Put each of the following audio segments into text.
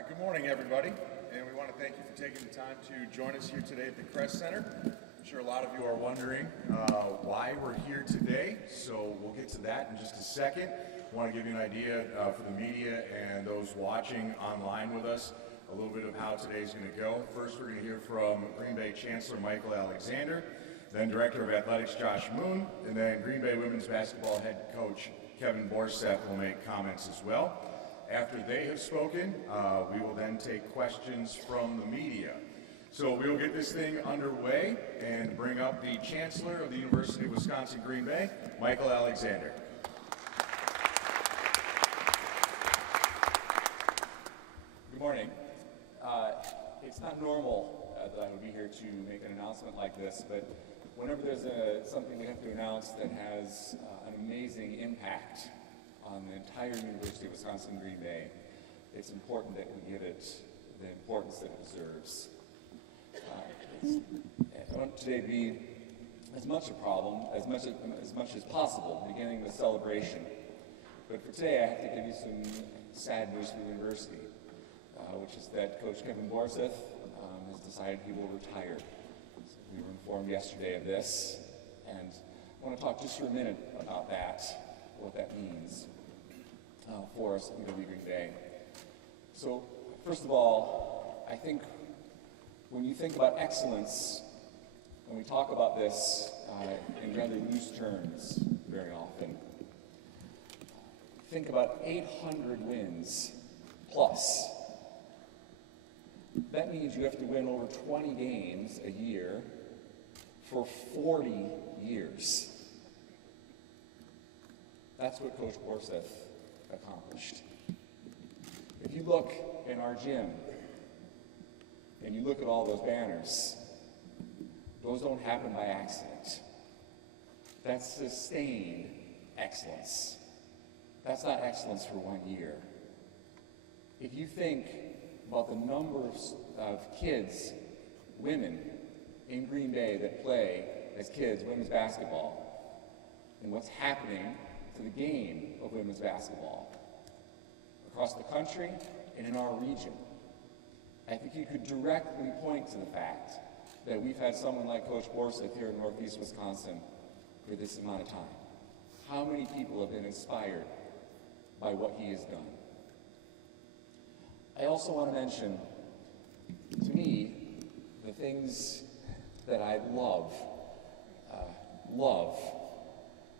right, good morning, everybody. And we want to thank you for taking the time to join us here today at the Crest Center. I'm sure a lot of you are wondering why we're here today, so we'll get to that in just a second. I want to give you an idea for the media and those watching online with us, a little bit of how today's going to go. First, we're going to hear from Greenbay Chancellor Alexander, then Director of Athletics Josh Moon, and then Greenbay women's basketball head coach Kevin Borseth will make comments as well. After they have spoken, we will then take questions from the media. So we'll get this thing underway and bring up the Chancellor of the University of Wisconsin-Greenbay, Michael Alexander. Good morning. It's not normal that I would be here to make an announcement like this, but whenever there's something we have to announce that has an amazing impact on the entire University of Wisconsin-Green Bay, it's important that we give it the importance that it deserves. I want today to be as much a problem, as much as possible, beginning with celebration. But for today, I have to give you some sad news for the university, which is that Coach Kevin Borseth has decided he will retire. So we were informed yesterday of this, and I want to talk just for a minute about that, what that means for us at UWGB Bay. So, first of all, I think when you think about excellence, when we talk about this in rather loose terms very often, think about 800 wins plus. That means you have to win over 20 games a year for 40 years. That's what Coach Borseth accomplished. If you look in our gym and you look at all those banners, those don't happen by accident. That's sustained excellence. That's not excellence for 1 year. If you think about the number of kids, women in Green Bay that play as kids women's basketball, and what's happening to the game of women's basketball across the country and in our region, I think you could directly point to the fact that we've had someone like Coach Borseth here in Northeast Wisconsin for this amount of time. How many people have been inspired by what he has done? I also want to mention, to me, the things that I love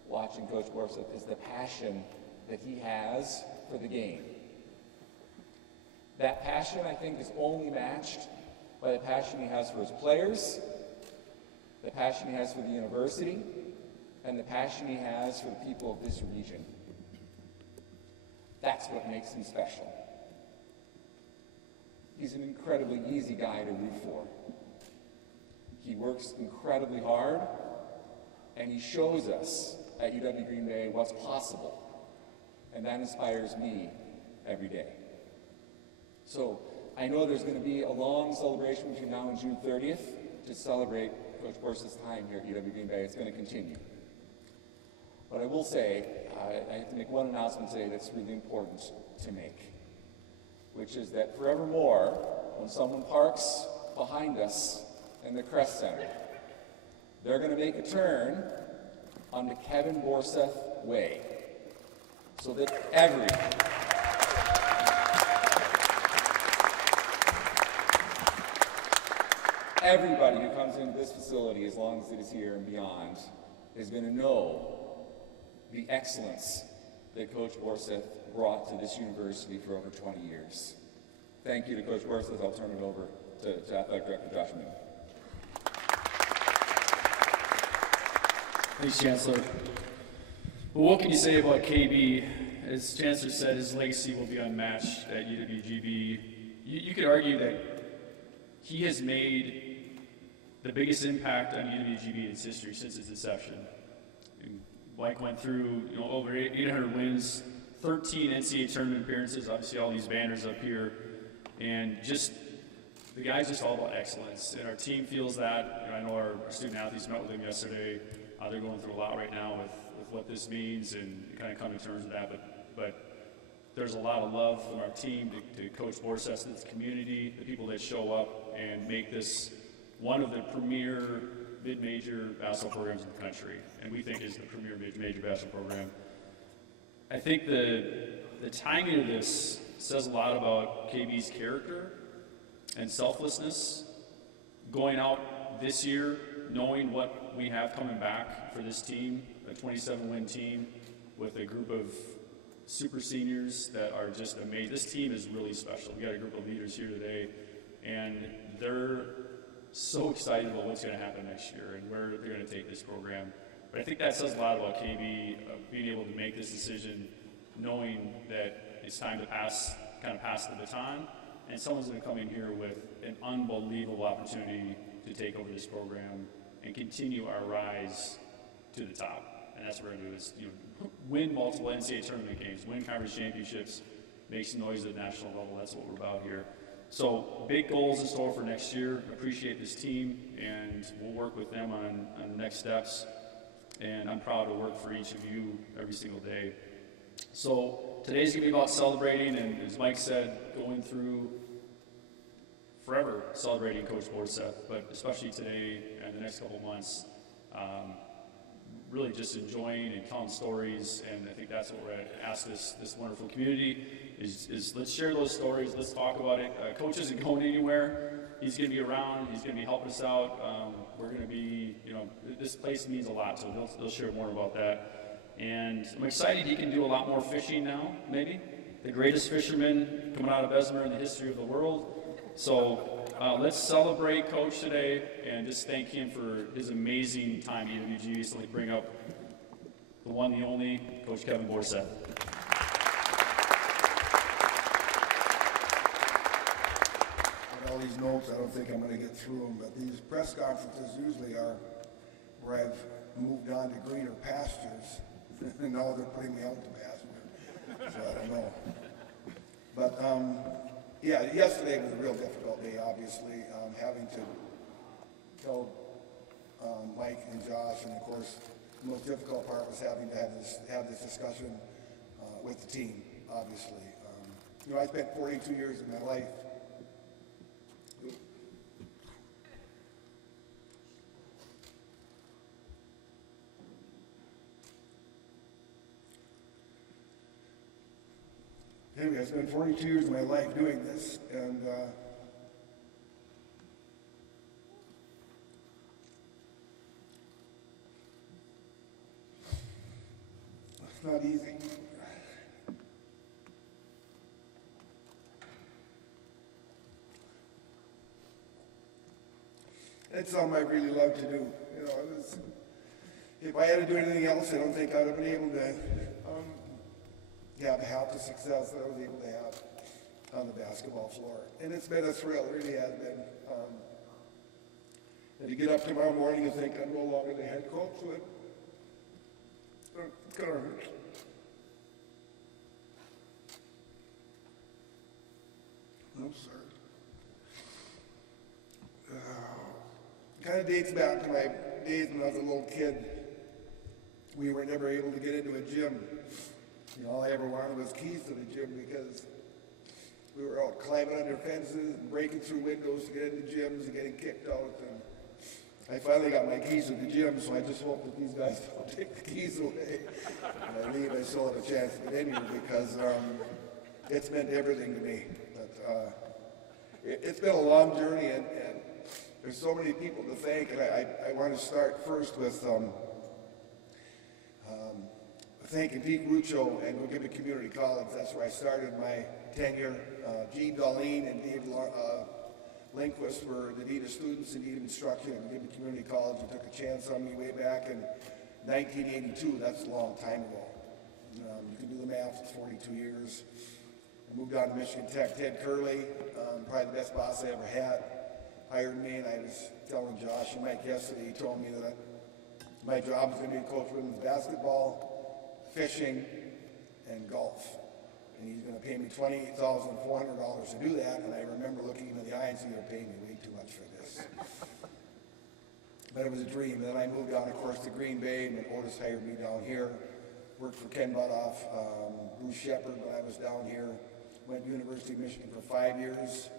watching Coach Borseth is the passion that he has for the game. That passion, I think, is only matched by the passion he has for his players, the passion he has for the university, and the passion he has for the people of this region. That's what makes him special. He's an incredibly easy guy to root for. He works incredibly hard, and he shows us at UW-Green Bay what's possible, and that inspires me every day. So I know there's going to be a long celebration between now and June 30th to celebrate Coach Borseth's time here at UW-Green Bay. It's going to continue. But I will say, I have to make one announcement today that's really important to make, which is that forevermore, when someone parks behind us in the Crest Center, they're going to make a turn on the Kevin Borseth Way, so that everybody who comes into this facility, as long as it is here and beyond, is going to know the excellence that Coach Borseth brought to this university for over 20 years. Thank you to Coach Borseth. I'll turn it over to Athletic Director Josh Moon. Thanks, Chancellor. Well, what can you say about KB? As Chancellor said, his legacy will be unmatched at UWGB. You could argue that he has made the biggest impact on UWGB in its history since its inception. Mike went through over 800 wins, 13 NCAA tournament appearances, obviously all these banners up here, and just the guy's just all about excellence, and our team feels that. I know our student athletes met with him yesterday. They're going through a lot right now with what this means and kind of coming to terms with that, but there's a lot of love from our team to Coach Borseth and the community, the people that show up and make this one of the premier mid-major basketball programs in the country, and we think is the premier mid-major basketball program. I think the timing of this says a lot about KB's character and selflessness. Going out this year, knowing what we have coming back for this team, a 27-win team with a group of super seniors that are just amazing. This team is really special. We got a group of leaders here today, and they're so excited about what's going to happen next year and where they're going to take this program. But I think that says a lot about KB being able to make this decision, knowing that it's time to pass the baton, and someone's going to come in here with an unbelievable opportunity to take over this program and continue our rise to the top. And that's what we're going to do is, win multiple NCAA tournament games, win conference championships, make some noise at the national level. That's what we're about here. So big goals in store for next year. Appreciate this team, and we'll work with them on the next steps. And I'm proud to work for each of you every single day. So today's going to be about celebrating, and as Mike said, going through forever celebrating Coach Borseth, but especially today and the next couple of months, really just enjoying and telling stories. And I think that's what we're going to ask this wonderful community is let's share those stories. Let's talk about it. Coach isn't going anywhere. He's going to be around. He's going to be helping us out. We're going to be, this place means a lot, so they'll share more about that. And I'm excited he can do a lot more fishing now, maybe. The greatest fisherman coming out of Bessemer in the history of the world. So let's celebrate Coach today and just thank him for his amazing time at UWGB. So let's bring up the one, the only, Coach Kevin Borseth. All these notes, I don't think I'm going to get through them, but these press conferences usually are where I've moved on to greener pastures, and now they're putting me out to pasture, so I don't know. But yeah, yesterday was a real difficult day, obviously, having to tell Mike and Josh, and of course, the most difficult part was having to have this discussion with the team, obviously. I spent 42 years of my life Anyway, I spent 42 years of my life doing this, and it's not easy. It's something I really love to do. If I had to do anything else, I don't think I'd have been able to have the success that I was able to have on the basketball floor. And it's been a thrill, it really has been. And you get up tomorrow morning and think, I'm no longer the head coach, so it's going to hurt. I'm sorry. It kind of dates back to my days when I was a little kid. We were never able to get into a gym. All I ever wanted was keys to the gym because we were out climbing under fences and breaking through windows to get into gyms and getting kicked out. And I finally got my keys to the gym, so I just hope that these guys don't take the keys away. And I believe I still have a chance to get in here because it's meant everything to me. But it's been a long journey, and there's so many people to thank, and I want to start first with thanking Pete Ruccio and WLUK-TV Community College. That's where I started my tenure. Gene Darlene and Dave Lindquist were the Dean of Students and Dean of Instruction at WLUK-TV Community College. They took a chance on me way back in 1982. That's a long time ago. You can do the math, it's 42 years. I moved on to Michigan Tech. Ted Curley, probably the best boss I ever had, hired me, and I was telling Josh and Mike yesterday, he told me that my job was going to be to coach women's basketball, fishing, and golf. And he's going to pay me $28,400 to do that, and I remember looking him in the eye and saying, you're paying me way too much for this. But it was a dream. Then I moved on, of course, to Greenbay, and Otis hired me down here. worked for Ken Butoff, Bruce Shepard when I was down here, went to University of Michigan for 5 years.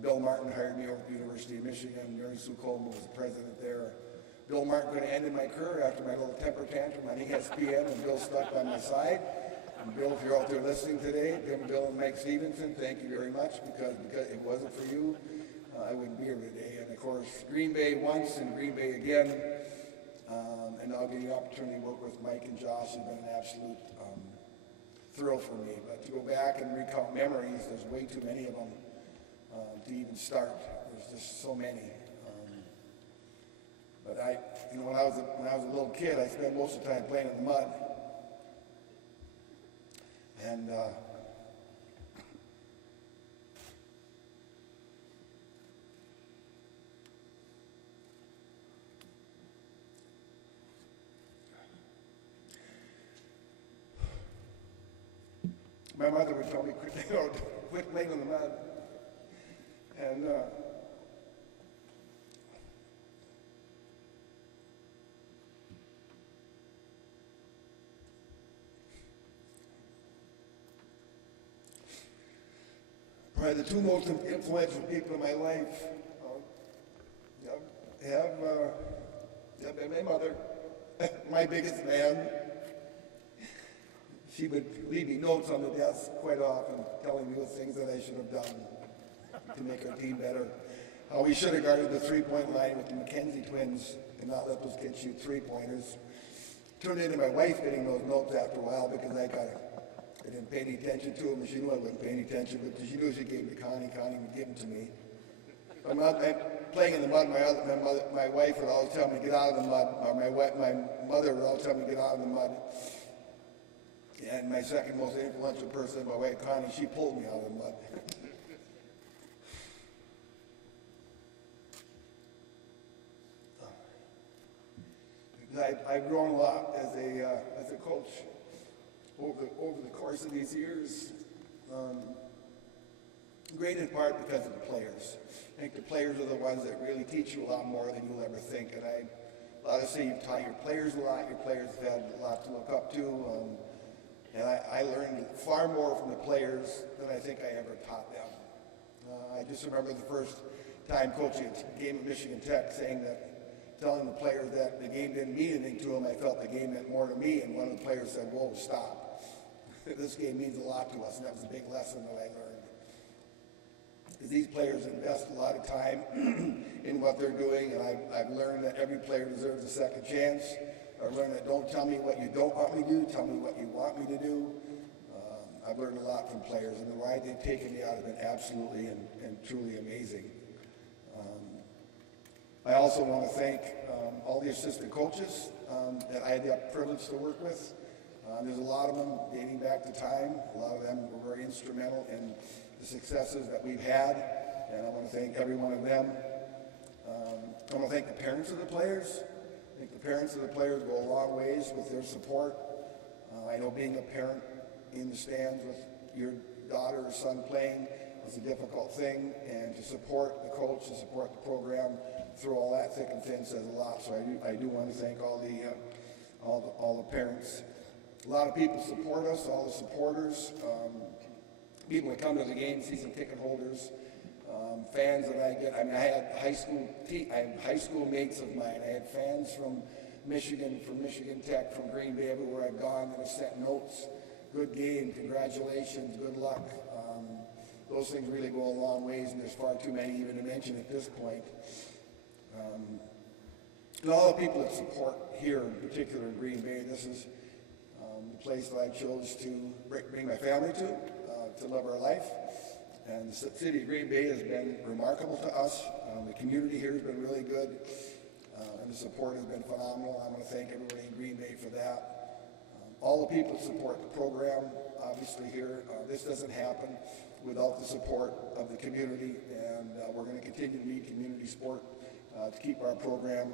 Bill Martin hired me over at the University of Michigan. Mary Sue Coleman was the president there. Bill Martin could have ended my career after my little temper tantrum on ESPN, and Bill stuck by my side. And Bill, if you're out there listening today, Bill and Mike Stevenson, thank you very much, because it wasn't for you, I wouldn't be here today. And of course, Greenbay once and Greenbay again. And I'll get the opportunity to work with Mike and Josh. Has been an absolute thrill for me. But to go back and recount memories, there's way too many of them to even start. There's just so many. But when I was a little kid, I spent most of the time playing in the mud. And my mother would tell me, quit playing in the mud. And probably the two most influential people in my life have been my mother, my biggest fan. She would leave me notes on the desk quite often, telling me the things that I should have done to make our team better. How we should have guarded the three-point line with the McKenzie twins and not let those kids shoot three-pointers. Turned into my wife getting those notes after a while because I didn't pay any attention to them, and she knew I wasn't paying any attention, but she knew she gave them to Connie. Connie would give them to me. I'm playing in the mud. My wife would always tell me to get out of the mud, or my mother would always tell me to get out of the mud. And my second most influential person, my wife Connie, she pulled me out of the mud. I've grown a lot as a coach over the course of these years. Great in part because of the players. I think the players are the ones that really teach you a lot more than you'll ever think. And a lot of say you've taught your players a lot. Your players have had a lot to look up to. And I learned far more from the players than I think I ever taught them. I just remember the first time coaching a game at Michigan Tech telling the players that the game didn't mean anything to them. I felt the game meant more to me, and one of the players said, "Whoa, stop. This game means a lot to us," and that was a big lesson that I learned. Because these players invest a lot of time in what they're doing, and I've learned that every player deserves a second chance. I've learned that don't tell me what you don't want me to do, tell me what you want me to do. I've learned a lot from players, and the ride they've taken me out has been absolutely and truly amazing. I also want to thank all the assistant coaches that I had the privilege to work with. There's a lot of them dating back to time. A lot of them were very instrumental in the successes that we've had, and I want to thank every one of them. I want to thank the parents of the players. I think the parents of the players go a long ways with their support. I know being a parent in the stands with your daughter or son playing is a difficult thing, and to support the coach, to support the program through all that thick and thin says a lot. So I do want to thank all the parents. A lot of people support us, all the supporters, people that come to the game, season ticket holders, fans that I get. I mean, I had high school mates of mine. I had fans from Michigan Tech, from Greenbay, everywhere I've gone that have sent notes. Good game, congratulations, good luck. Those things really go a long ways, and there's far too many even to mention at this point. And all the people that support here, in particular in Green Bay, this is the place that I chose to bring my family to live our life. And the city of Green Bay has been remarkable to us. The community here has been really good, and the support has been phenomenal. I want to thank everybody in Green Bay for that. All the people that support the program, obviously here, this doesn't happen without the support of the community, and we're going to continue to need community support to keep our program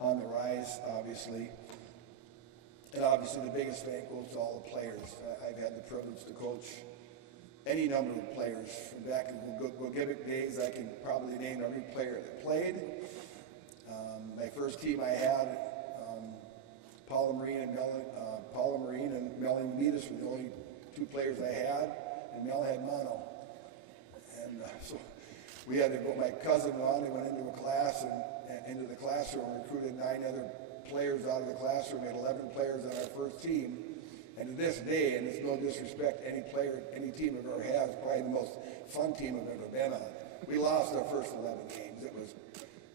on the rise, obviously. And obviously the biggest thank goes to all the players. I've had the privilege to coach any number of players. From back in the WLUK-TV days, I can probably name every player that played. My first team I had Paula Marine and Melanie Medis were the only two players I had, and Mel had mono. And so we had to go, my cousin Ronnie went into a class and into the classroom, recruited 9 other players out of the classroom, we had 11 players on our first team. And to this day, and it's no disrespect to any player, any team I've ever had, it's probably the most fun team I've ever been on. We lost our first 11 games.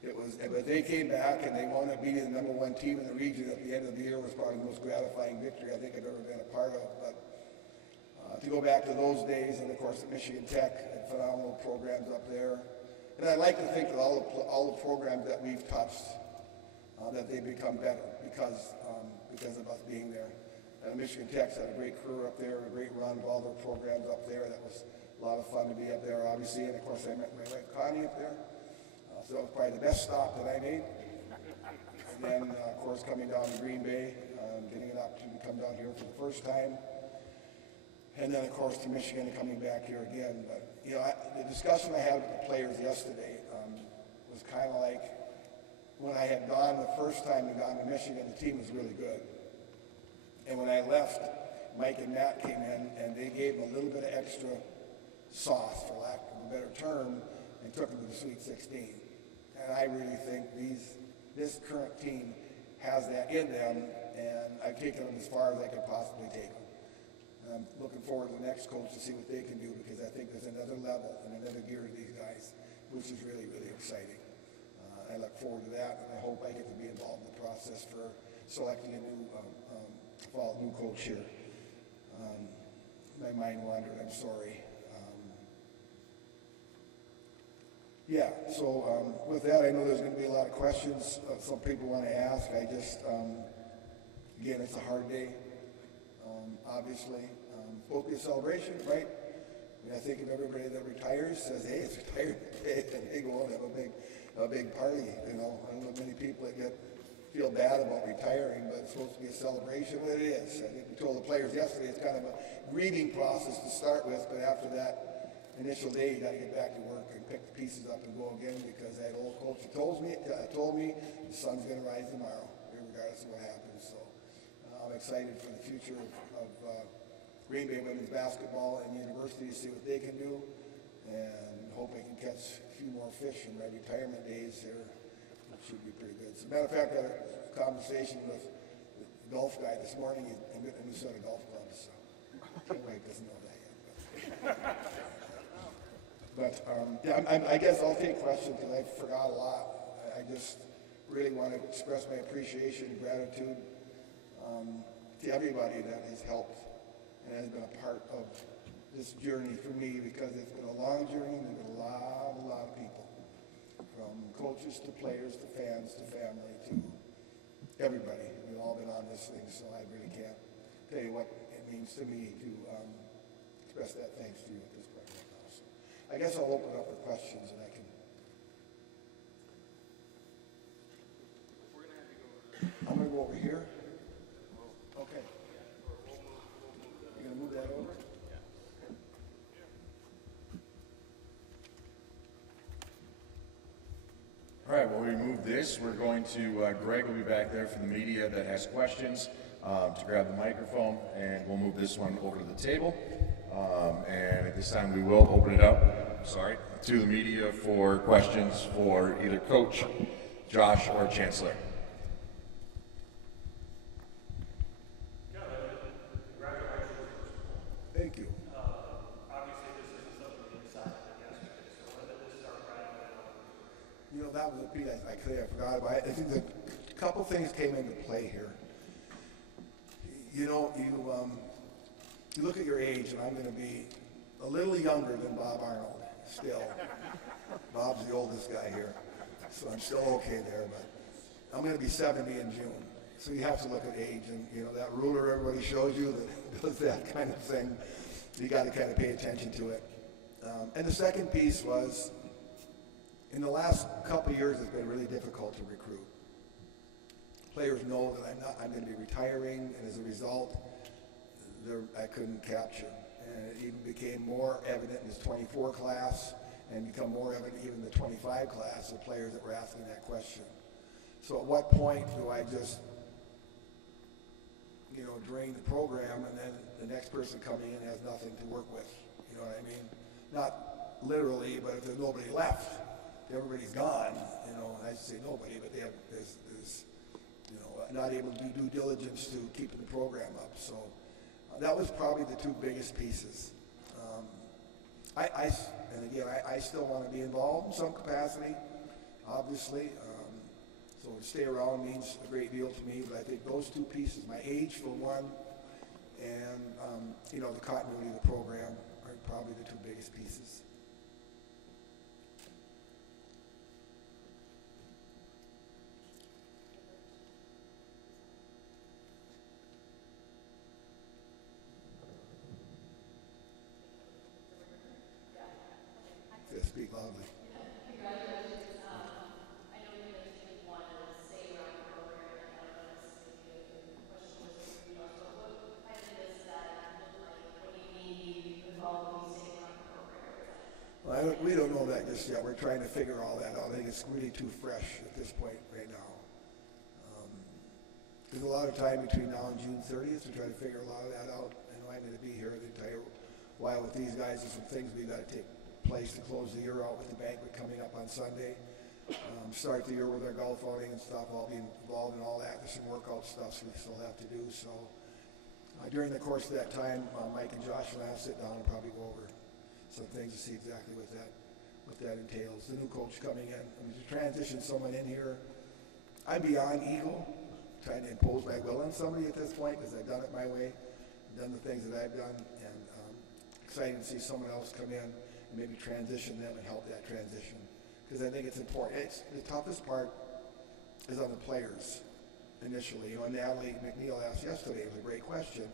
But they came back and they wound up beating the #1 team in the region at the end of the year. Was probably the most gratifying victory I think I've ever been a part of. But to go back to those days, and of course at Michigan Tech, had phenomenal programs up there. And I'd like to think that all the programs that we've touched, that they become better because of us being there. Michigan Tech's had a great career up there, a great run of all their programs up there. That was a lot of fun to be up there, obviously. And of course, I met my wife Connie up there. So that was probably the best stop that I made. And then, of course, coming down to Greenbay, getting an opportunity to come down here for the first time. And then, of course, to Michigan and coming back here again. But, you know, the discussion I had with the players yesterday was kind of like when I had gone the first time and gone to Michigan, the team was really good. And when I left, Mike and Matt came in and they gave them a little bit of extra sauce, for lack of a better term, and took them to the Sweet 16. And I really think this current team has that in them, and I've taken them as far as I could possibly take them. And I'm looking forward to the next coach to see what they can do, because I think there's another level and another gear to these guys, which is really, really exciting. I look forward to that, and I hope I get to be involved in the process for selecting a new coach here. My mind wandered, I'm sorry. So with that, I know there's going to be a lot of questions some people want to ask. I just, again, it's a hard day, obviously. Supposed to be a celebration, right? I mean, I think of everybody that retires says, hey, it's retirement day, and they go and have a big party, you know. I don't know many people that feel bad about retiring, but it's supposed to be a celebration. Well, it is. I think we told the players yesterday it's kind of a grieving process to start with, but after that initial day, you got to get back to work and pick the pieces up and go again, because that old coach told me the sun's going to rise tomorrow, regardless of what happens. So I'm excited for the future of Greenbay women's basketball and university to see what they can do, and hope I can catch a few more fish in my retirement days here. It should be pretty good. As a matter of fact, I had a conversation with the golf guy this morning in Minnesota Golf Club, so can't wait, doesn't know that yet. But I guess I'll take questions because I forgot a lot. I just really want to express my appreciation and gratitude to everybody that has helped and has been a part of this journey for me, because it's been a long journey and there's been a lot of people. From coaches to players to fans to family to everybody. We've all been on this thing, so I really can't tell you what it means to me to express that thanks to you at this point right now. So I guess I'll open up for questions, and I can. I'm going to go over here. Okay. You're going to move that over? All right, well, we move this. We're going to, Greg will be back there for the media that has questions to grab the microphone, and we'll move this one over to the table. And at this time, we will open it up, to the media for questions for either Coach, Josh, or Chancellor. Thank you. Obviously, this isn't something you decided yesterday, so when did this start right away? You know, that was a piece I forgot about. I think that a couple things came into play here. You know, you look at your age, and I'm going to be a little younger than Bob Arnold still. Bob's the oldest guy here, so I'm still okay there, but I'm going to be 70 in June. So you have to look at age, and you know, that ruler everybody shows you that does that kind of thing, you got to kind of pay attention to it. And the second piece was, in the last couple of years, it's been really difficult to recruit. Players know that I'm going to be retiring, and as a result, I couldn't capture. And it even became more evident in this 24 class, and become more evident even in the 25 class of players that were asking that question. So at what point do I just you know, during the program, and then the next person coming in has nothing to work with. You know what I mean? Not literally, but if there's nobody left, everybody's gone. You know, I should say nobody, but there's you know, not able to do due diligence to keeping the program up. So that was probably the two biggest pieces. And again, I still want to be involved in some capacity, obviously. So to stay around means a great deal to me, but I think those two pieces, my age for one, and you know, the continuity of the program are probably the two biggest pieces. Speak loudly. Congratulations. I know you mentioned you want to stay around the program, and I don't know if the question was for you, but what kind of does that look like? What do you mean involved when you stay around the program? Well, we don't know that just yet. We're trying to figure all that out. I think it's really too fresh at this point right now. There's a lot of time between now and June 30th to try to figure a lot of that out. I know I'm going to be here the entire while with these guys. There's some things we got to take place to close the year out with the banquet coming up on Sunday. Start the year with our golf outing and stuff. I'll be involved in all that. There's some workout stuff we still have to do. So during the course of that time, Mike and Josh will have to sit down and probably go over some things to see exactly what that entails. The new coach coming in. I mean, to transition someone in here, I'm beyond ego, trying to impose my will on somebody at this point because I've done it my way, done the things that I've done, and excited to see someone else come in and maybe transition them and help that transition. Because I think it's important. The toughest part is on the players initially. You know, Natalie McNeal asked yesterday, it was a great question,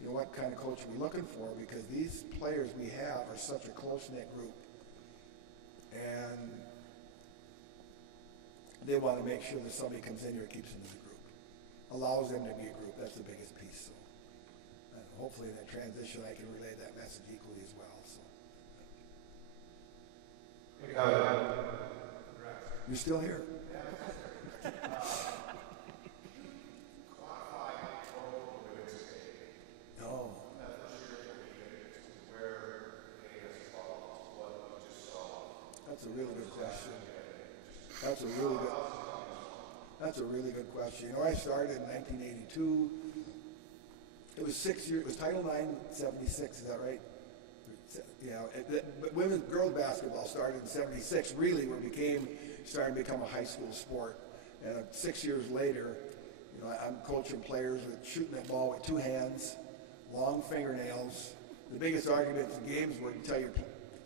you know, what kind of coach are we looking for? Because these players we have are such a close-knit group. And they want to make sure that somebody comes in here and keeps them in the group. Allows them to be a group. That's the biggest piece. So hopefully in that transition I can relay that message equally as well. So. You're still here? No. That's a really good question. That's a really good question. You know, I started in 1982. It was 6 years. It was Title IX, 76. Is that right? Yeah. But girls basketball started in 76. Really, where it started to become a high school sport. And 6 years later, you know, I'm coaching players with shooting that ball with two hands, long fingernails. The biggest arguments in games were to tell your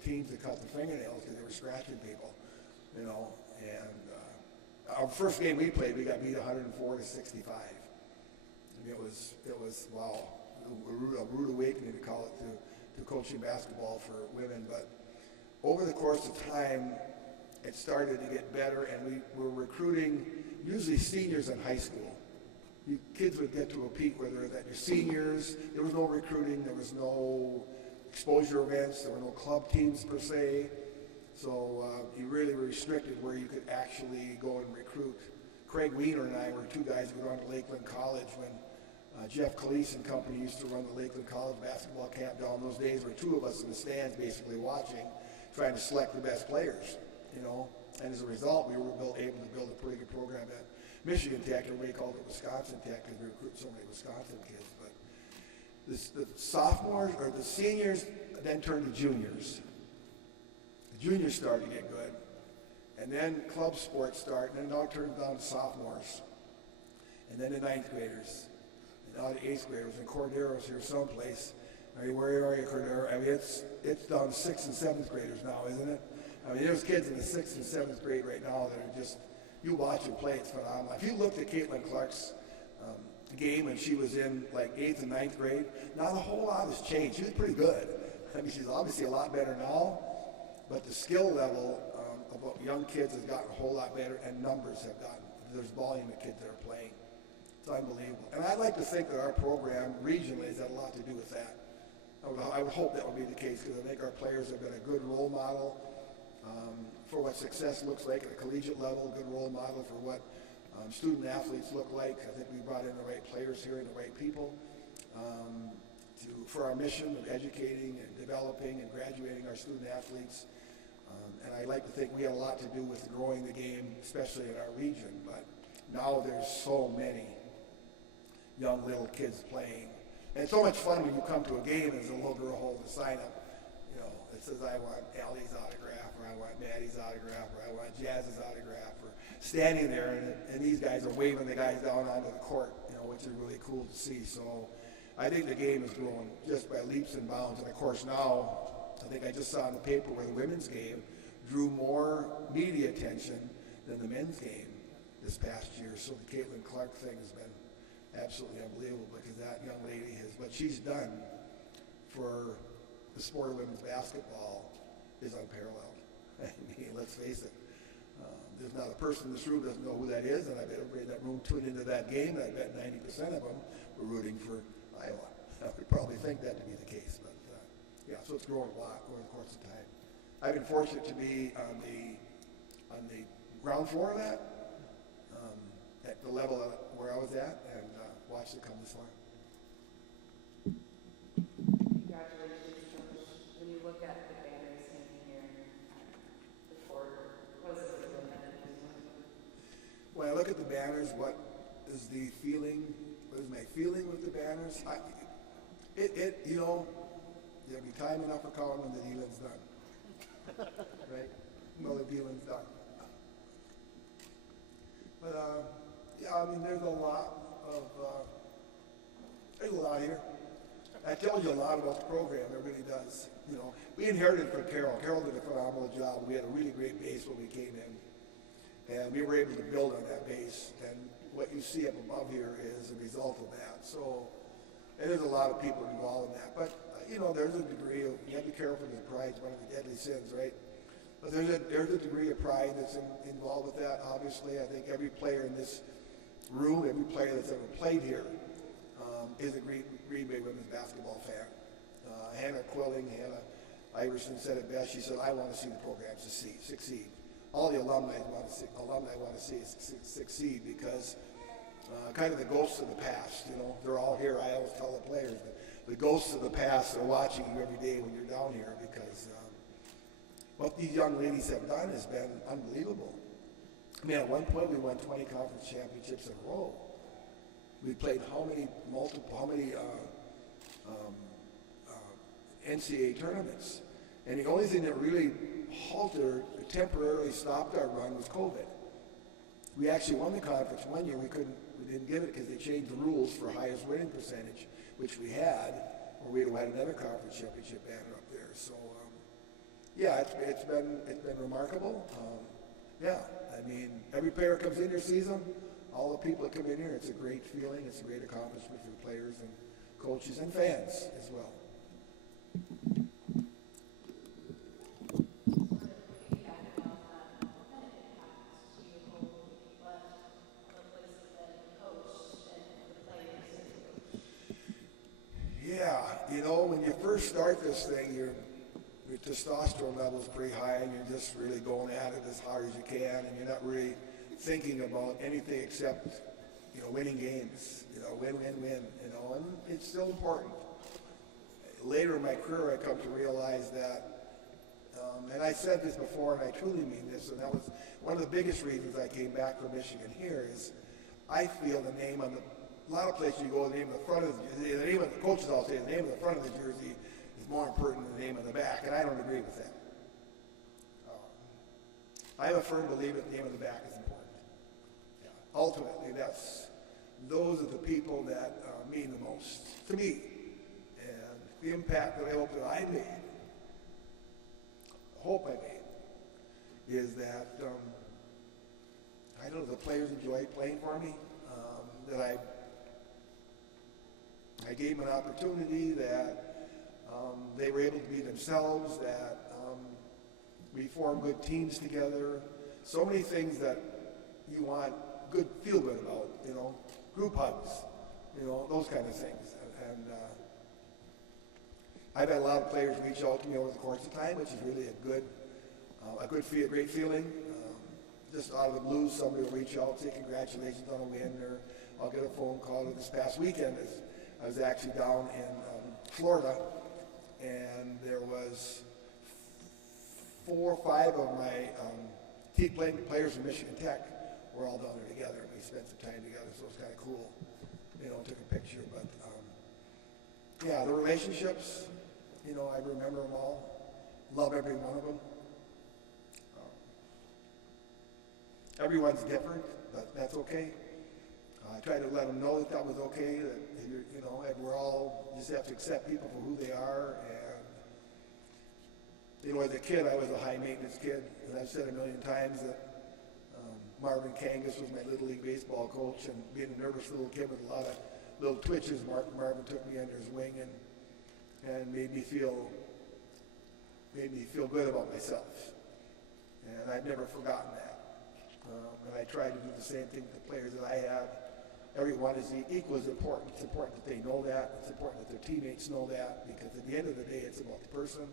teams to cut the fingernails because they were scratching people, you know. And our first game we played, we got beat 104 to 65. And it was wow, a rude awakening to call it to coaching basketball for women. But over the course of time, it started to get better, and we were recruiting usually seniors in high school. You kids would get to a peak where they're your seniors. There was no recruiting. There was no exposure events. There were no club teams per se. So you really were restricted where you could actually go and recruit. Craig Wiener and I were two guys who went on to Lakeland College when Jeff Calise and company used to run the Lakeland College basketball camp down those days where two of us in the stands basically watching, trying to select the best players, you know. And as a result, we were able to build a pretty good program at Michigan Tech. Everybody called it Wisconsin Tech because we recruited so many Wisconsin kids. But the sophomores or the seniors then turned to juniors. The juniors started to get good. And then club sports start, and then now it turns down to sophomores. And then the ninth graders. And now the eighth graders. And Cordero's here someplace. I mean, where are you, Cordero? I mean, it's down to sixth and seventh graders now, isn't it? I mean, there's kids in the sixth and seventh grade right now that are just, you watch them play, it's phenomenal. If you looked at Caitlin Clark's game when she was in like 8th and 9th grade, not a whole lot has changed. She was pretty good. I mean, she's obviously a lot better now, but the skill level of young kids has gotten a whole lot better, and numbers have gotten, there's volume of kids that are playing. It's unbelievable. And I'd like to think that our program regionally has had a lot to do with that. I would hope that would be the case, because I think our players have been a good role model for what success looks like at a collegiate level, a good role model for what student athletes look like. I think we brought in the right players here and the right people for our mission of educating and developing and graduating our student athletes. And I like to think we have a lot to do with growing the game, especially in our region. But now there's so many young little kids playing. And it's so much fun when you come to a game as a little girl holds a sign up. You know, it says, I want Allie's autograph, or I want Maddie's autograph, or I want Jazz's autograph, or standing there, and these guys are waving the guys down onto the court, you know, which is really cool to see. So I think the game is growing just by leaps and bounds. And of course now, I think I just saw in the paper where the women's game drew more media attention than the men's game this past year. So the Caitlin Clark thing has been absolutely unbelievable, because that young lady has, what she's done for the sport of women's basketball is unparalleled. I mean, let's face it. There's not a person in this room that doesn't know who that is, and I bet everybody in that room tuned into that game, and I bet 90% of them were rooting for Iowa. I would probably think that to be the case, but yeah, so it's growing a lot over the course of time. I've been fortunate to be on the ground floor of that, at the level where I was at, and watched it come this far. Congratulations, Coach. When you look at the banners hanging here at the court, what is it like that? When I look at the banners, what is the feeling? What is my feeling with the banners? You know, there'll be time enough for calling when the dealing's done. Right? Well, the dealing's done. But, yeah, I mean, there's a lot here. That tells you a lot about the program, it really does. You know, we inherited from Carol. Carol did a phenomenal job. We had a really great base when we came in, and we were able to build on that base. And what you see up above here is a result of that. So, and there's a lot of people involved in that. But, you know, there's a degree of, you have to be careful because pride is one of the deadly sins, right? But there's a degree of pride that's involved with that, obviously. I think every player in this room, every player that's ever played here is a Greenbay women's basketball fan. Hannah Iverson said it best. She said, I want to see the program succeed. All the alumni want to see it succeed, because kind of the ghosts of the past, you know, they're all here. I always tell the players that the ghosts of the past are watching you every day when you're down here, because what these young ladies have done has been unbelievable. I mean, at one point we won 20 conference championships in a row. We played how many NCAA tournaments. And the only thing that really halted or temporarily stopped our run was COVID. We actually won the conference one year. We didn't get it because they changed the rules for highest winning percentage, which we had, or we'd have had another conference championship banner up there. So, yeah, it's been remarkable. Yeah, I mean, every player comes in here, sees them. All the people that come in here, it's a great feeling. It's a great accomplishment for the players and coaches and fans as well. Yeah, you know, when you first start this thing, your testosterone level is pretty high, and you're just really going at it as hard as you can, and you're not really thinking about anything except, you know, winning games, you know, win, you know, and it's still important. Later in my career, I come to realize that, and I said this before, and I truly mean this, and that was one of the biggest reasons I came back from Michigan here, is I feel the name on a lot of places you go, the name of the front of the name of the coaches all say the name of the front of the jersey is more important than the name of the back, and I don't agree with that. I'm a firm believer that the name of the back is important. Yeah. Ultimately, those are the people that mean the most to me, and the impact that I hope that I made, is that I know the players enjoy playing for me, that I gave them an opportunity, that they were able to be themselves, that we formed good teams together. So many things that you want feel good about, you know, group hugs, you know, those kind of things. And I've had a lot of players reach out to me over the course of time, which is really a great feeling. just out of the blue, somebody will reach out, say congratulations on a win, or I'll get a phone call. This past weekend, I was actually down in Florida, and there was 4 or 5 of my team players from Michigan Tech were all down there together, and we spent some time together, so it was kind of cool. Took a picture, but yeah, the relationships, I remember them all, love every one of them. Everyone's different, but that's okay. I try to let them know that was okay, that and we're all, just have to accept people for who they are. And, as a kid, I was a high maintenance kid, and I've said a million times that Marvin Kangas was my Little League baseball coach, and being a nervous little kid with a lot of little twitches, Marvin took me under his wing and made me feel good about myself. And I've never forgotten that. And I try to do the same thing with the players that I have. Everyone is equal as important. It's important that they know that. It's important that their teammates know that, because at the end of the day, it's about the person.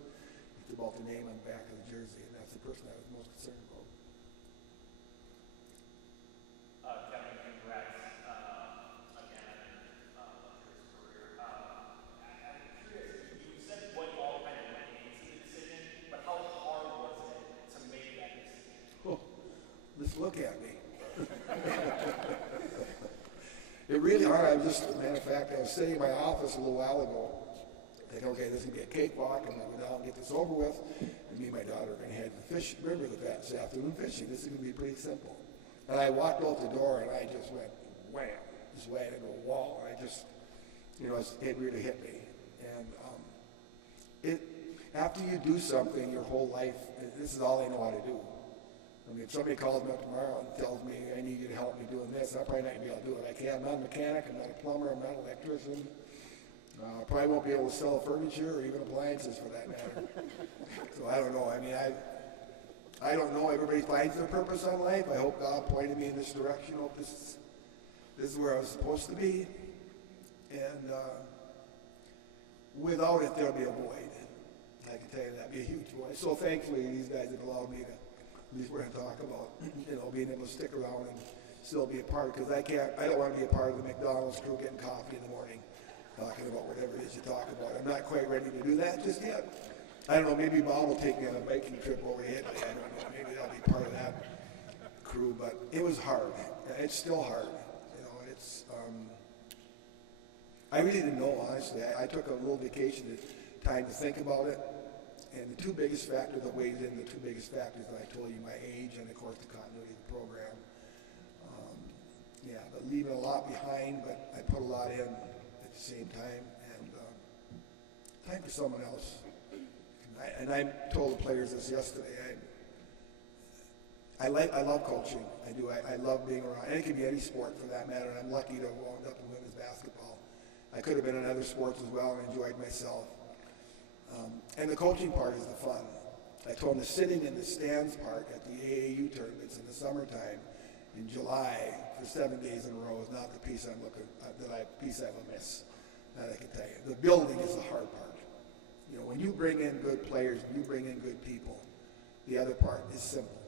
It's about the name on the back of the jersey, and that's the person I was most concerned about. Kevin, congrats again on your career. I'm curious, you said what all kind of went into the decision, but how hard was it to make that decision? Oh, let's look at me. It really hard. Matter of fact, I was sitting in my office a little while ago, thinking, okay, this is going to be a cakewalk. I'm going to go down and get this over with. And me and my daughter are going to head to the fish river this afternoon fishing. This is going to be pretty simple. And I walked out the door, and I just went, wham, just went into a wall. And I just, it really hit me. And after you do something your whole life, this is all I know how to do. I mean, if somebody calls me up tomorrow and tells me, I need you to help me doing this, I'm probably not going to be able to do it. I'm not a mechanic, I'm not a plumber, I'm not an electrician. Probably won't be able to sell furniture or even appliances for that matter. So I don't know. I mean, I don't know. Everybody finds their purpose in life. I hope God pointed me in this direction. I hope this is where I was supposed to be. And without it, there'll be a void. I can tell you that'd be a huge void. So thankfully, these guys have allowed me to, at least we're going to talk about, being able to stick around and still be a part, because I don't want to be a part of the McDonald's crew getting coffee in the morning, talking about whatever it is you talk about. I'm not quite ready to do that just yet. I don't know, maybe Bob will take me on a biking trip over here today. I don't know, maybe I'll be part of that crew, but it was hard. It's still hard. I really didn't know, honestly. I took a little vacation time to think about it, and the two biggest factors that weighed in, the two biggest factors that I told you, my age and, of course, the continuity of the program. But leaving a lot behind, but I put a lot in at the same time, and time for someone else. And I told the players this yesterday. I love coaching. I do. I love being around. And it can be any sport for that matter. And I'm lucky to have wound up in women's basketball. I could have been in other sports as well and enjoyed myself. And the coaching part is the fun. I told them the sitting in the stands part at the AAU tournaments in the summertime in July for 7 days in a row is not the piece I will miss. That I can tell you. The building is the hard part. When you bring in good players, when you bring in good people, the other part is simple.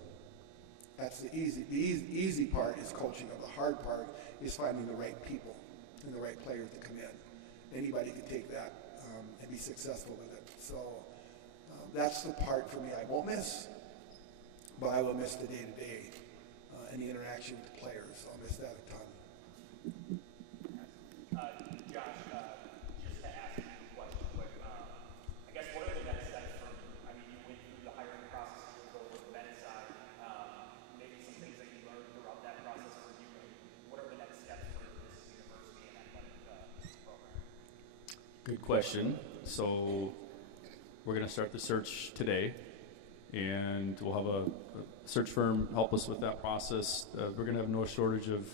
That's the easy part is coaching. The hard part is finding the right people and the right players to come in. Anybody can take that and be successful with it. So that's the part for me I won't miss, but I will miss the day-to-day and the interaction with the players. I'll miss that a ton. Josh, just to ask you a question quick, I guess what are the next steps from, you went through the hiring process to go with the men's side, maybe some things that you learned throughout that process for you, what are the next steps for this university and athletic program? Good question. So we're going to start the search today, and we'll have a search firm help us with that process. We're going to have no shortage of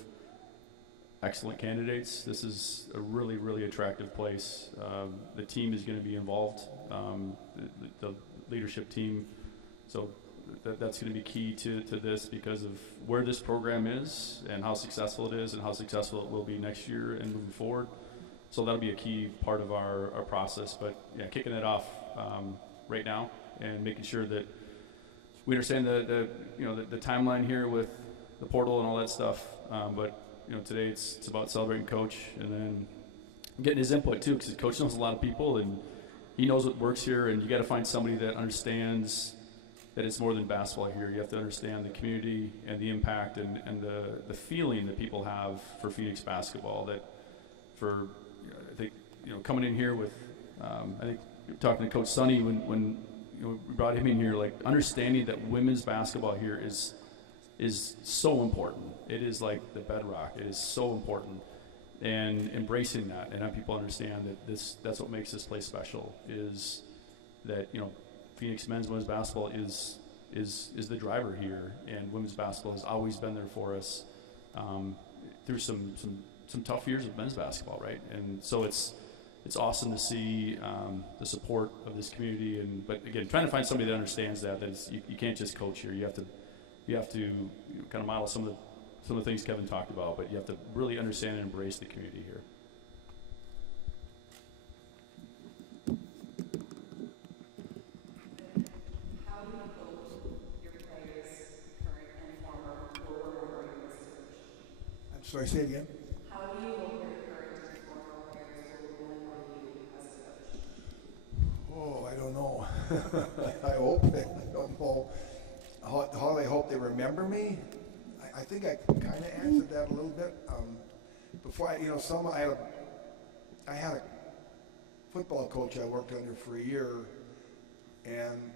excellent candidates. This is a really, really attractive place. The team is going to be involved, the leadership team. So that's going to be key to this because of where this program is and how successful it is and how successful it will be next year and moving forward. So that'll be a key part of our process. But yeah, kicking it off right now and making sure that we understand the timeline here with the portal and all that stuff, but today it's about celebrating Coach and then getting his input too, because Coach knows a lot of people and he knows what works here, and you got to find somebody that understands that it's more than basketball here. You have to understand the community and the impact and the feeling that people have for Phoenix basketball. That for I think coming in here with I think talking to Coach Sonny when we brought him in here, like understanding that women's basketball here is so important. It is like the bedrock. It is so important, and embracing that and have people understand that that's what makes this place special. Is that Phoenix men's women's basketball is the driver here, and women's basketball has always been there for us through some tough years of men's basketball, right? And so it's awesome to see the support of this community, but again, trying to find somebody that understands that you can't just coach here. You have to kind of model some of the things Kevin talked about, but you have to really understand and embrace the community here. How do you hope your players, current and former, will remember you as a coach? I'm sorry, say it again. How do you hope your current and former players will remember you as a coach? Oh, I don't know. I hope. I don't know. How do I hope they remember me? I think I kind of answered that a little bit. Before I had a football coach I worked under for a year, and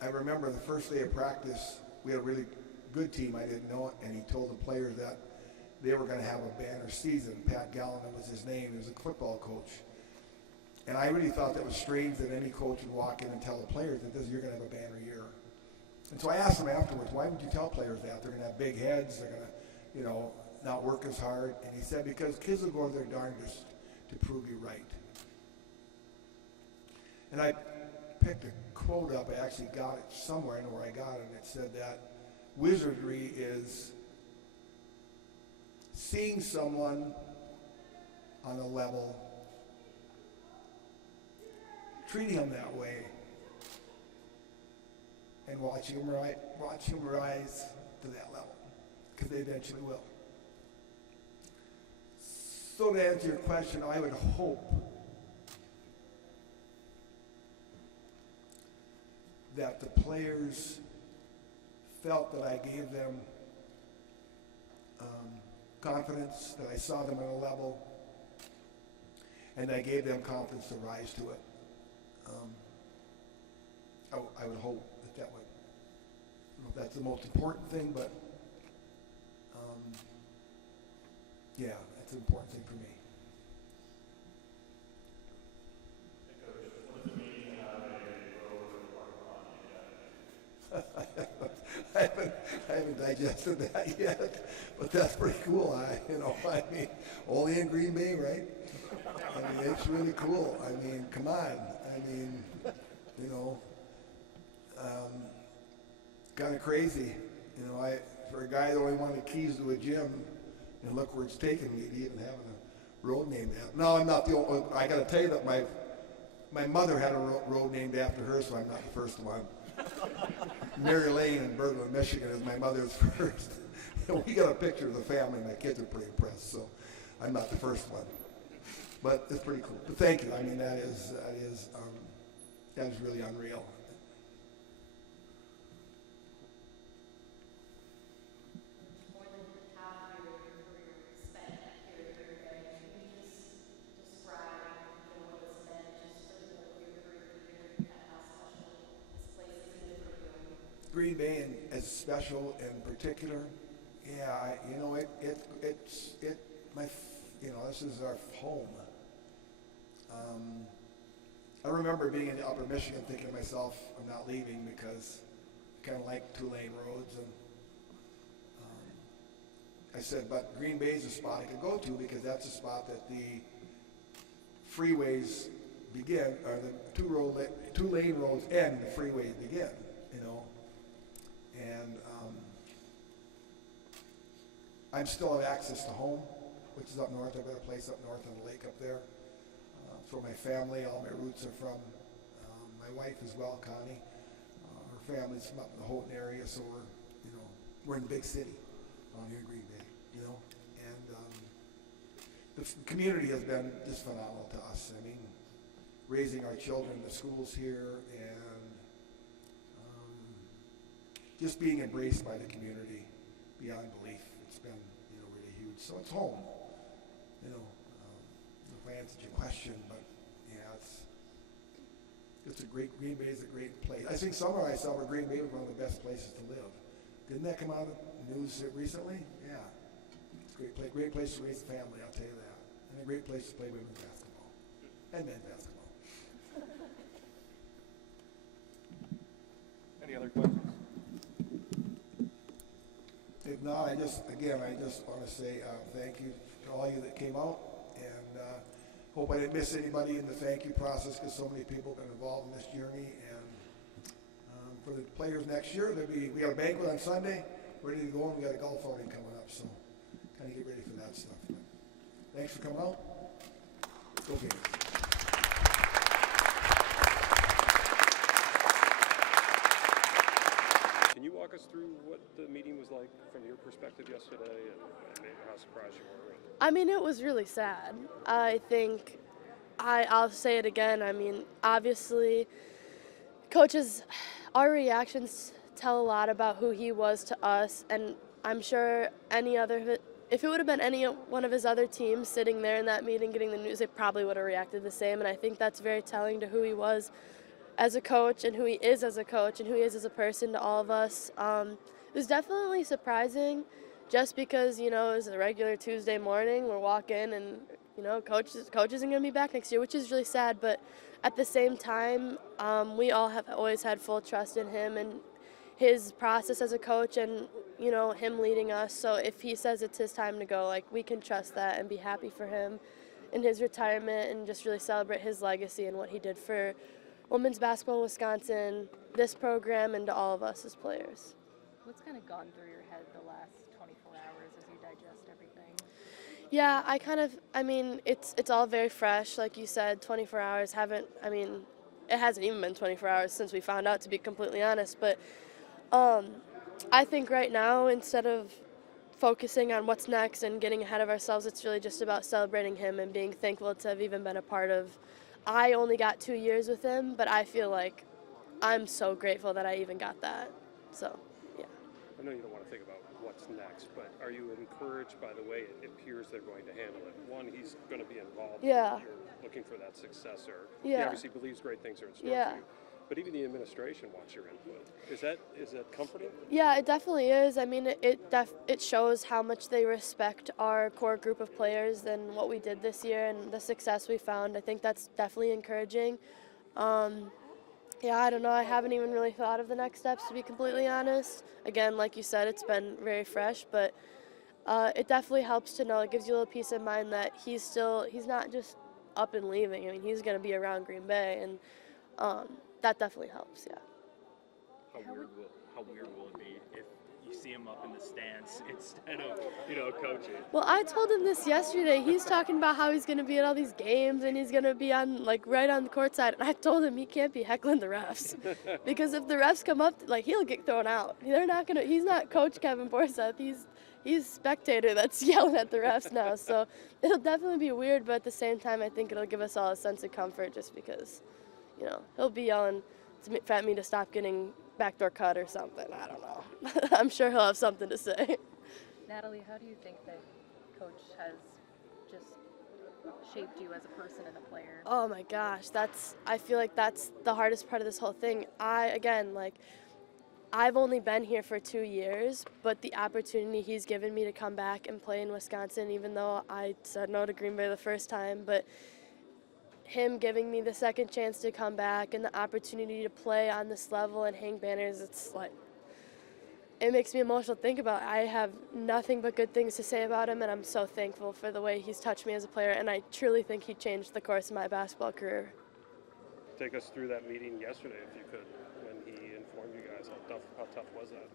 I remember the first day of practice, we had a really good team. I didn't know it, and he told the players that they were going to have a banner season. Pat Gallen was his name. He was a football coach. And I really thought that was strange that any coach would walk in and tell the players that you're going to have a banner year. And so I asked him afterwards, why would you tell players that? They're going to have big heads. They're going to, not work as hard. And he said, because kids will go to their darndest to prove you right. And I picked a quote up. I actually got it somewhere. I know where I got it. And it said that wizardry is seeing someone on a level, treating them that way, and watching them rise to that level, because they eventually will. So to answer your question, I would hope that the players felt that I gave them confidence, that I saw them on a level, and I gave them confidence to rise to it. I would hope that would. I don't know if that's the most important thing, but yeah, that's an important thing for me. I haven't digested that yet, but that's pretty cool. Only in Greenbay, right? It's really cool. Come on. Kind of crazy. For a guy that only wanted keys to a gym, and look where it's taken me, to even having a road named after. No, I'm not the only one. I got to tell you that my mother had a road named after her, so I'm not the first one. Mary Lane in Berglund, Michigan is my mother's first. We got a picture of the family. My kids are pretty impressed, so I'm not the first one. But it's pretty cool. But thank you. That is really unreal. More than half your career spent here at Greenbay. Can you just describe, what it's been just for the whole your career here and how special this place has been for you? Green Bay and as special in particular, yeah, this is our home. I remember being in Upper Michigan thinking to myself, I'm not leaving because I kind of like 2-lane roads. And I said, but Green Bay is a spot I could go to because that's a spot that the freeways begin, or the 2-lane roads end, the freeways begin, And I still have access to home, which is up north. I've got a place up north on the lake up there. It's where my family, all my roots are from. My wife as well, Connie. Her families from up in the Houghton area, so we're in the big city down here in Greenbay, and the community has been just phenomenal to us. I mean, raising our children in the schools here and just being embraced by the community beyond belief. It's been, really huge. So it's home, if I answered your question, but yeah, it's a great, Green Bay is a great place. I think summer I saw where Green Bay was one of the best places to live. Didn't that come out of the news recently? Yeah. It's a great place to raise a family, I'll tell you that. And a great place to play women's basketball and men's basketball. Any other questions? If not, I just want to say thank you to all you that came out, and hope I didn't miss anybody in the thank you process because so many people have been involved in this journey. And for the players next year, we got a banquet on Sunday, ready to go, and we got a golf outing coming up, so kind of get ready for that stuff. But thanks for coming out. Go Gators. Can you walk us through what the meeting was like from your perspective yesterday and maybe how surprised you were? I mean, it was really sad. I think I'll say it again. I mean, obviously, coaches, our reactions tell a lot about who he was to us, and I'm sure if it would have been any one of his other teams sitting there in that meeting getting the news, they probably would have reacted the same, and I think that's very telling to who he was as a coach and who he is as a coach and who he is as a person to all of us. It was definitely surprising just because, it was a regular Tuesday morning. We're walking and, coach isn't going to be back next year, which is really sad. But at the same time, we all have always had full trust in him and his process as a coach and, him leading us. So if he says it's his time to go, we can trust that and be happy for him in his retirement and just really celebrate his legacy and what he did for women's basketball in Wisconsin, this program, and to all of us as players. What's kind of gone through your head the last 24 hours as you digest everything? Yeah, it's all very fresh. Like you said, 24 hours it hasn't even been 24 hours since we found out, to be completely honest. But I think right now, instead of focusing on what's next and getting ahead of ourselves, it's really just about celebrating him and being thankful to have even been a part of. I only got 2 years with him, but I feel like I'm so grateful that I even got that. So, yeah. I know you don't want to think about what's next, but are you encouraged by the way it appears they're going to handle it? One, he's going to be involved. Yeah. You're looking for that successor. Yeah. He obviously believes great things are in store for you. But even the administration wants your input. Is that comforting? Yeah, it definitely is. I mean, it shows how much they respect our core group of players and what we did this year and the success we found. I think that's definitely encouraging. I don't know. I haven't even really thought of the next steps, to be completely honest. Again, like you said, it's been very fresh, but it definitely helps to know. It gives you a little peace of mind that he's not just up and leaving. I mean, he's going to be around Green Bay, and that definitely helps, yeah. How weird will it be if you see him up in the stands instead of, coaching? Well, I told him this yesterday. He's talking about how he's going to be at all these games and he's going to be on, right on the court side. And I told him he can't be heckling the refs because if the refs come up, he'll get thrown out. He's not Coach Kevin Borseth. He's spectator that's yelling at the refs now. So it'll definitely be weird, but at the same time, I think it'll give us all a sense of comfort just because, he'll be yelling at me to stop getting backdoor cut or something. I don't know. I'm sure he'll have something to say. Natalie, how do you think that Coach has just shaped you as a person and a player? Oh my gosh, I feel like that's the hardest part of this whole thing. I've only been here for 2 years, but the opportunity he's given me to come back and play in Wisconsin, even though I said no to Green Bay the first time, but him giving me the second chance to come back and the opportunity to play on this level and hang banners, it makes me emotional to think about. I have nothing but good things to say about him, and I'm so thankful for the way he's touched me as a player, and I truly think he changed the course of my basketball career. Take us through that meeting yesterday, if you could, when he informed you guys. How tough was that?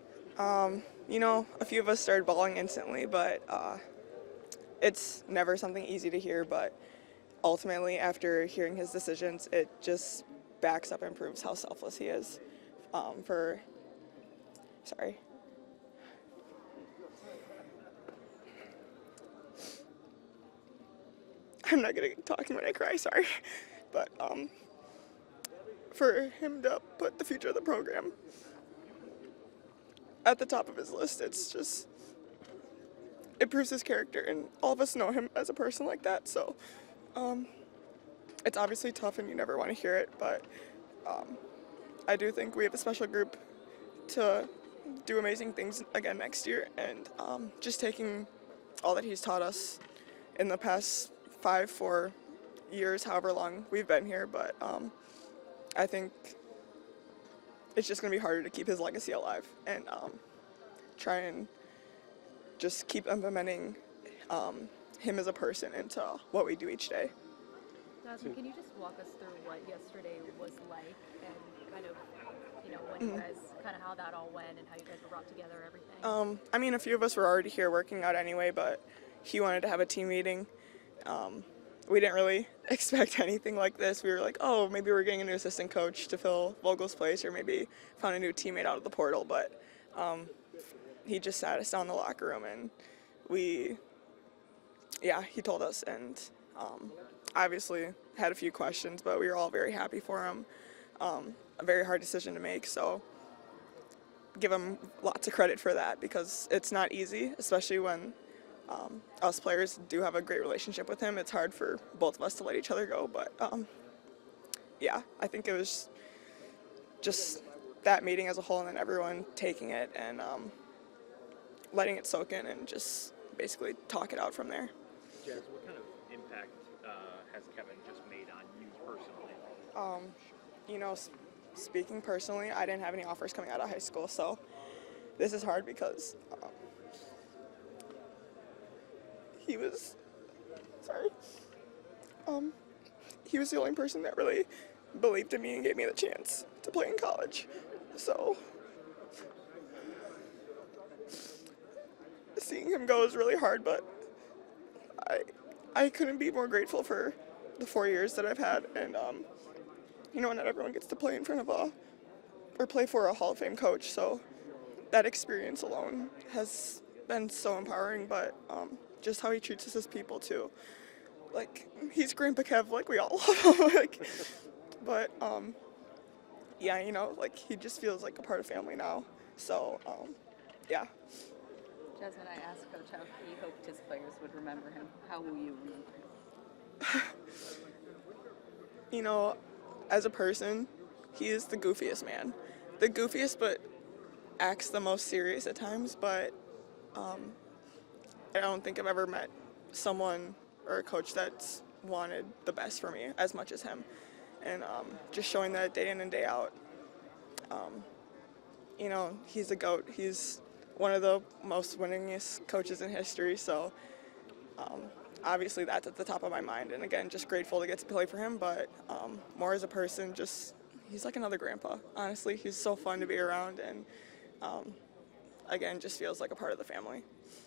A few of us started bawling instantly, but it's never something easy to hear, but ultimately, after hearing his decisions, it just backs up and proves how selfless he is. Sorry. I'm not good at talking when I cry, sorry. But for him to put the future of the program at the top of his list, it's just, it proves his character, and all of us know him as a person like that, so it's obviously tough and you never want to hear it, but I do think we have a special group to do amazing things again next year, and just taking all that he's taught us in the past 4 years, however long we've been here, but I think it's just going to be harder to keep his legacy alive and try and just keep implementing him as a person into what we do each day. Jasmine, can you just walk us through what yesterday was like and kind of, you know, when you guys, kind of how that all went and how you guys were brought together, everything? I mean, a few of us were already here working out anyway, but he wanted to have a team meeting. We didn't really expect anything like this. We were like, oh, maybe we're getting a new assistant coach to fill Vogel's place, or maybe found a new teammate out of the portal, but he just sat us down in the locker room, and he told us, and obviously had a few questions, but we were all very happy for him. A very hard decision to make, so give him lots of credit for that, because it's not easy, especially when us players do have a great relationship with him. It's hard for both of us to let each other go, but I think it was just that meeting as a whole, and then everyone taking it and letting it soak in and just basically talk it out from there. Jazz, what kind of impact has Kevin just made on you personally? You know, speaking personally, I didn't have any offers coming out of high school, so this is hard because he was the only person that really believed in me and gave me the chance to play in college. So seeing him go is really hard, but I couldn't be more grateful for the 4 years that I've had, and not everyone gets to play in front of or play for a Hall of Fame coach, so that experience alone has been so empowering, but just how he treats us as people too. Like, he's Grandpa Kev, like we all love him, but he just feels like a part of family now, so yeah. Jasmine, I asked Coach how he hoped his players would remember him. How will you remember him? As a person, he is the goofiest man. The goofiest, but acts the most serious at times, but I don't think I've ever met someone or a coach that's wanted the best for me as much as him. And just showing that day in and day out. He's a GOAT. He's one of the most winningest coaches in history, so obviously that's at the top of my mind. And again, just grateful to get to play for him, but more as a person, he's like another grandpa. Honestly, he's so fun to be around, and again, just feels like a part of the family.